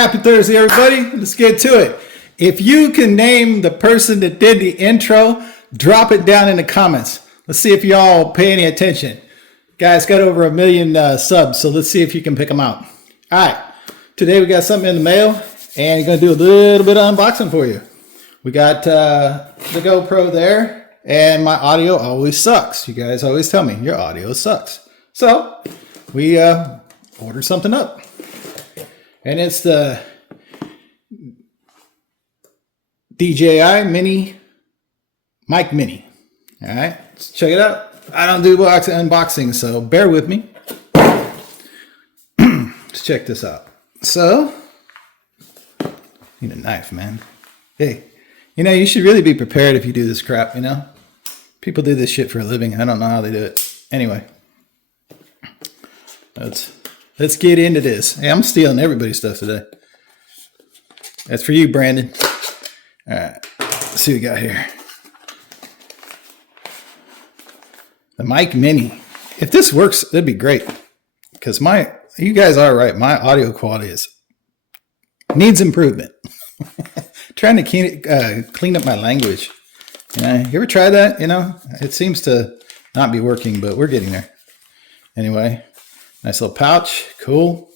Happy Thursday, everybody. Let's get to it. If you can name the person that did the intro, drop it down in the comments. Let's see if y'all pay any attention. Guys, got over 1 million subs, so let's see if you can pick them out. All right. Today we got something in the mail, and we're going to do a little bit of unboxing for you. We got the GoPro there, and my audio always sucks. You guys always tell me your audio sucks. So we ordered something up. And it's the Dji Mic Mini. All right, let's check it out. I don't do unboxing, so bear with me. Let's check this out. So, need a knife, man. Hey, you know, you should really be prepared if you do this crap, you know? People do this shit for a living. I don't know how they do it. Anyway, let's get into this. Hey, I'm stealing everybody's stuff today. That's for you, Brandon. All right, let's see what we got here. The Mic Mini. If this works, that'd be great. Because you guys are right. My audio quality needs improvement. Trying to clean up my language. You ever try that? You know, it seems to not be working, but we're getting there. Anyway. Nice little pouch. Cool.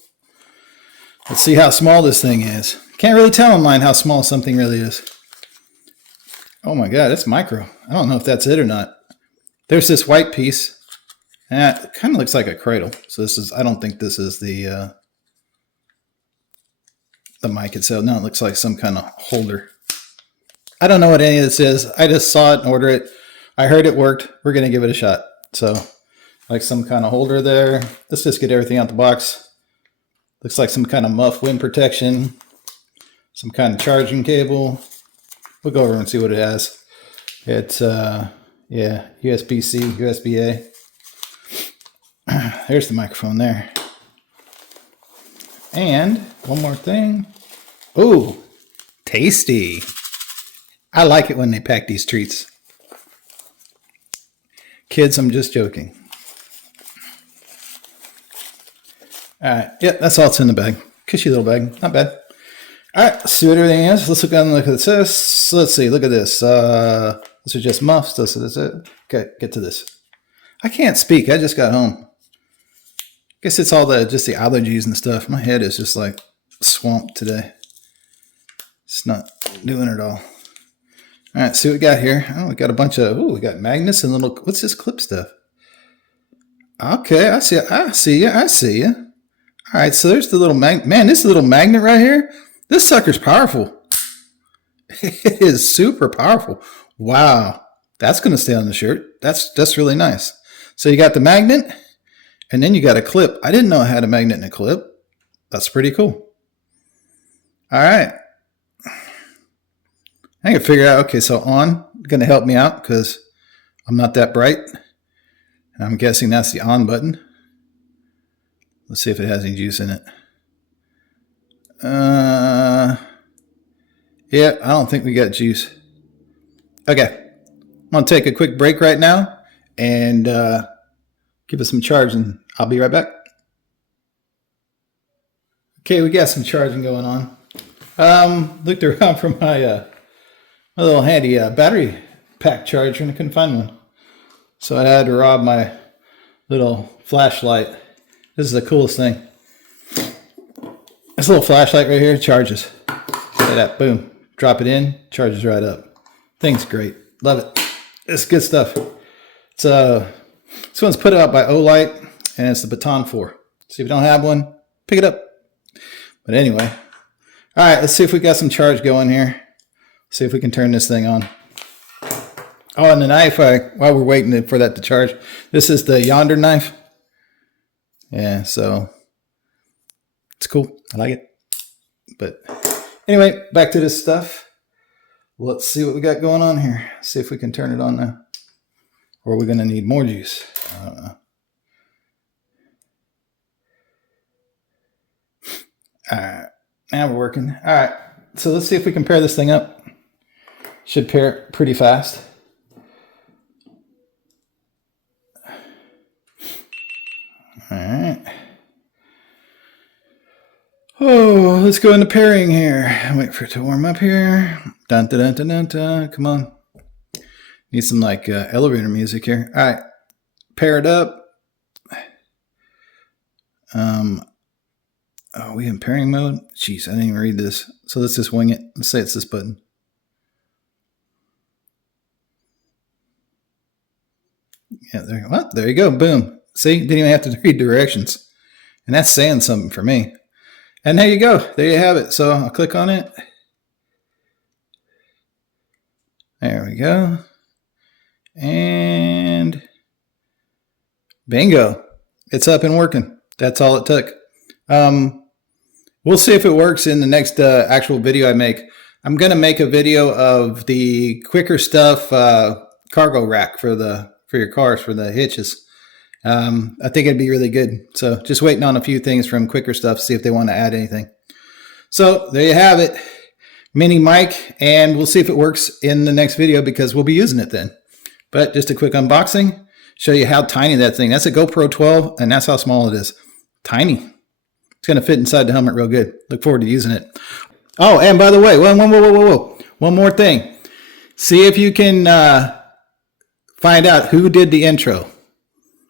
Let's see how small this thing is. Can't really tell online how small something really is. Oh my God, it's micro. I don't know if that's it or not. There's this white piece. It kind of looks like a cradle. So I don't think this is the mic itself. No, it looks like some kind of holder. I don't know what any of this is. I just saw it and ordered it. I heard it worked. We're going to give it a shot. So like some kind of holder there. Let's just get everything out the box. Looks like some kind of muff wind protection. Some kind of charging cable. We'll go over and see what it has. It's, yeah, USB-C, USB-A. There's the microphone there. And one more thing. Ooh, tasty. I like it when they pack these treats. Kids, I'm just joking. All right, yeah, that's all that's in the bag. Cushy little bag, not bad. All right, let's see what everything is. Let's look at this. Let's see, look at this. This is just muffs. This is it. Okay, get to this. I can't speak. I just got home. Guess it's all just the allergies and stuff. My head is just like swamped today. It's not doing it all. All right, see what we got here. Oh, we got a bunch of. Oh, we got magnets and little. What's this clip stuff? Okay, I see you. All right, so there's the little magnet. Man, this little magnet right here, this sucker's powerful. It is super powerful. Wow, that's going to stay on the shirt. That's really nice. So you got the magnet, and then you got a clip. I didn't know I had a magnet and a clip. That's pretty cool. All right. I can figure out, okay, so on, going to help me out because I'm not that bright. And I'm guessing that's the on button. Let's see if it has any juice in it. Yeah, I don't think we got juice. Okay, I'm going to take a quick break right now and give us some charge, and I'll be right back. Okay, we got some charging going on. Looked around for my little handy battery pack charger, and I couldn't find one. So I had to rob my little flashlight. This is the coolest thing. This little flashlight right here charges. Look at that, boom. Drop it in, charges right up. Thing's great. Love it. It's good stuff. This one's put out by Olight, and it's the Baton 4. So if you don't have one, pick it up. But anyway. All right, let's see if we got some charge going here. See if we can turn this thing on. Oh, and the knife, while we're waiting for that to charge, this is the Yonder knife. Yeah, so it's cool. I like it. But anyway, back to this stuff. Let's see what we got going on here. See if we can turn it on now. Or are we going to need more juice? I don't know. All right, now we're working. All right, so let's see if we can pair this thing up. Should pair pretty fast. All right. Oh, let's go into pairing here. Wait for it to warm up here. Dun dun dun dun dun dun. Come on. Need some like elevator music here. All right, pair it up. Are we in pairing mode? Jeez, I didn't even read this. So let's just wing it. Let's say it's this button. Yeah, there you go. Boom. See, didn't even have to read directions. And that's saying something for me. And there you go. There you have it. So I'll click on it. There we go. And bingo. It's up and working. That's all it took. We'll see if it works in the next actual video I make. I'm going to make a video of the Quicker Stuff cargo rack for your cars, for the hitches. I think it'd be really good. So just waiting on a few things from Quicker Stuff, see if they want to add anything. So there you have it. Mini mic, and we'll see if it works in the next video because we'll be using it then. But just a quick unboxing, show you how tiny that thing. That's a GoPro 12, and that's how small it is. Tiny. It's going to fit inside the helmet real good. Look forward to using it. Oh, and by the way, whoa. One more thing. See if you can find out who did the intro.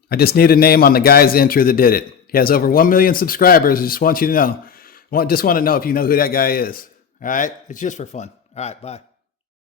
I just need a name on the guy's intro that did it. He has over 1 million subscribers. I just want you to know. Just want to know if you know who that guy is. All right? It's just for fun. All right, bye.